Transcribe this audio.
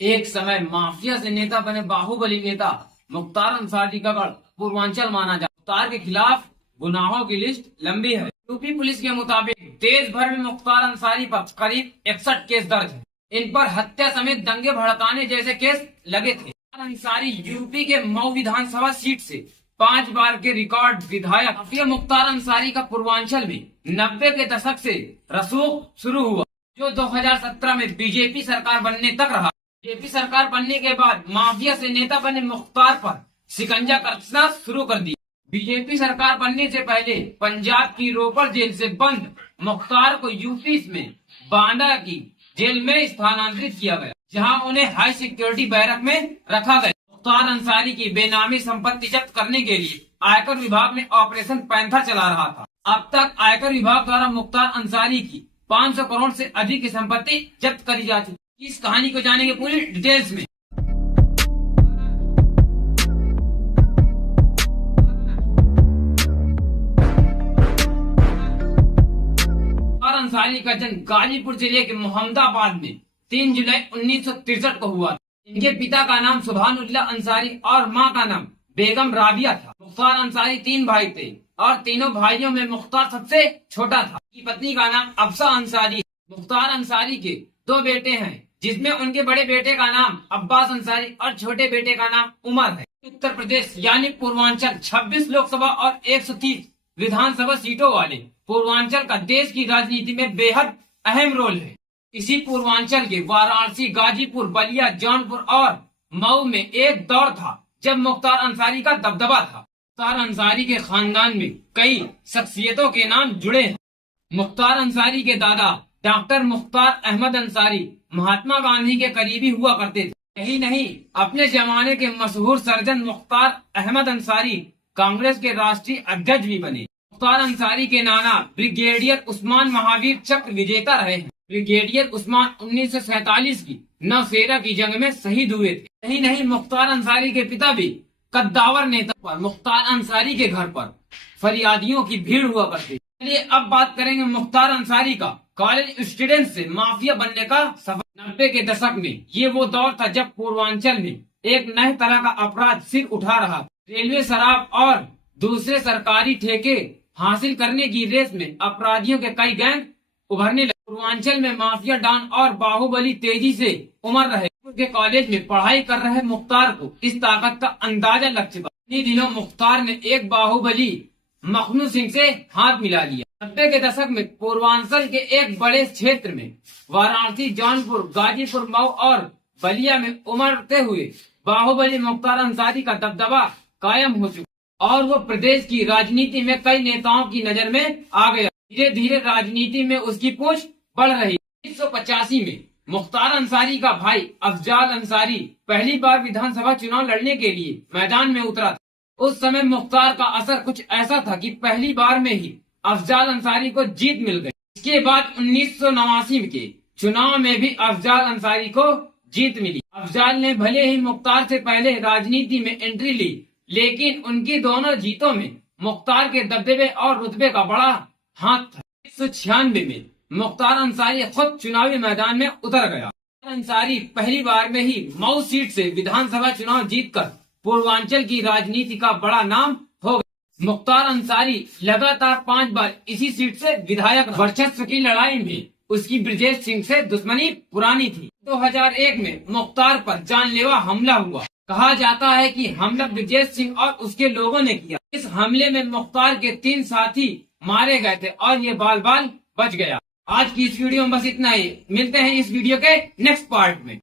एक समय माफिया से नेता बने बाहुबली नेता मुख्तार अंसारी का गढ़ पूर्वांचल माना जाता है। मुख्तार के खिलाफ गुनाहों की लिस्ट लंबी है। यूपी पुलिस के मुताबिक देश भर में मुख्तार अंसारी पर करीब 61 केस दर्ज है। इन पर हत्या समेत दंगे भड़काने जैसे केस लगे थे। अंसारी यूपी के मऊ विधानसभा सीट से 5 बार के रिकॉर्ड विधायक। माफिया मुख्तार अंसारी का पूर्वांचल में 90 के दशक से रसूख शुरू हुआ, जो 2017 में बीजेपी सरकार बनने तक रहा। बीजेपी सरकार बनने के बाद माफिया से नेता बने मुख्तार पर शिकंजा कसना शुरू कर दिया। बीजेपी सरकार बनने से पहले पंजाब की रोपड़ जेल से बंद मुख्तार को यूपी में बांदा की जेल में स्थानांतरित किया गया, जहां उन्हें हाई सिक्योरिटी बैरक में रखा गया। मुख्तार अंसारी की बेनामी संपत्ति जब्त करने के लिए आयकर विभाग ने ऑपरेशन पैंथर चला रहा था। अब तक आयकर विभाग द्वारा मुख्तार अंसारी की 500 करोड़ से अधिक की संपत्ति जब्त करी जा चुकी। इस कहानी को जानेंगे पूरी डिटेल्स में। मुख्तार अंसारी का जन्म गाजीपुर जिले के मोहम्मदाबाद में 3 जुलाई 1963 को हुआ। इनके पिता का नाम सुभानुल्लाह अंसारी और मां का नाम बेगम राबिया था। मुख्तार अंसारी 3 भाई थे और तीनों भाइयों में मुख्तार सबसे छोटा था। उनकी पत्नी का नाम अफसा अंसारी। मुख्तार अंसारी के 2 बेटे हैं, जिसमें उनके बड़े बेटे का नाम अब्बास अंसारी और छोटे बेटे का नाम उमर है। उत्तर प्रदेश यानी पूर्वांचल 26 लोकसभा और 130 विधानसभा सीटों वाले पूर्वांचल का देश की राजनीति में बेहद अहम रोल है। इसी पूर्वांचल के वाराणसी, गाजीपुर, बलिया, जौनपुर और मऊ में एक दौर था जब मुख्तार अंसारी का दबदबा था। मुख्तार अंसारी के खानदान में कई शख्सियतों के नाम जुड़े हैं। मुख्तार अंसारी के दादा डॉक्टर मुख्तार अहमद अंसारी महात्मा गांधी के करीबी हुआ करते थे। यही नहीं, अपने जमाने के मशहूर सर्जन मुख्तार अहमद अंसारी कांग्रेस के राष्ट्रीय अध्यक्ष भी बने। मुख्तार अंसारी के नाना ब्रिगेडियर उस्मान महावीर चक्र विजेता रहे हैं। ब्रिगेडियर उस्मान 1947 की नौशेरा की जंग में शहीद हुए थे। यही नहीं, मुख्तार अंसारी के पिता भी कद्दावर नेता पर मुख्तार अंसारी के घर पर फरियादियों की भीड़ हुआ करती। चलिए अब बात करेंगे मुख्तार अंसारी का कॉलेज स्टूडेंट से माफिया बनने का सफर। 90 के दशक में ये वो दौर था जब पूर्वांचल में एक नए तरह का अपराध सिर उठा रहा था। रेलवे, शराब और दूसरे सरकारी ठेके हासिल करने की रेस में अपराधियों के कई गैंग उभरने लगे। पूर्वांचल में माफिया डॉन और बाहुबली तेजी से उमड़ रहे के कॉलेज में पढ़ाई कर रहे मुख्तार को इस ताकत का अंदाजा लग चुका। इन्हीं दिनों मुख्तार ने एक बाहुबली मखनू सिंह से हाथ मिला लिया। 90 के दशक में पूर्वांचल के एक बड़े क्षेत्र में वाराणसी, जौनपुर, गाजीपुर, मऊ और बलिया में उमड़ते हुए बाहुबली मुख्तार अंसारी का दबदबा कायम हो चुका और वो प्रदेश की राजनीति में कई नेताओं की नजर में आ गया। धीरे धीरे राजनीति में उसकी पूछ बढ़ रही। 1985 में मुख्तार अंसारी का भाई अफजाल अंसारी पहली बार विधानसभा चुनाव लड़ने के लिए मैदान में उतरा था। उस समय मुख्तार का असर कुछ ऐसा था कि पहली बार में ही अफजाल अंसारी को जीत मिल गई। इसके बाद 1989 के चुनाव में भी अफजाल अंसारी को जीत मिली। अफजाल ने भले ही मुख्तार से पहले राजनीति में एंट्री ली, लेकिन उनकी दोनों जीतों में मुख्तार के दबदबे और रुतबे का बड़ा हाथ था। 1996 में मुख्तार अंसारी खुद चुनावी मैदान में उतर गया। अंसारी पहली बार में ही मऊ सीट से विधानसभा चुनाव जीतकर पूर्वांचल की राजनीति का बड़ा नाम हो गया। मुख्तार अंसारी लगातार 5 बार इसी सीट से विधायक। वर्चस्व की लड़ाई में उसकी ब्रजेश सिंह से दुश्मनी पुरानी थी। 2001 में मुख्तार पर जानलेवा हमला हुआ। कहा जाता है कि हमला ब्रजेश सिंह और उसके लोगों ने किया। इस हमले में मुख्तार के 3 साथी मारे गए थे और ये बाल बाल बच गया। आज की इस वीडियो में बस इतना ही। मिलते हैं इस वीडियो के नेक्स्ट पार्ट में।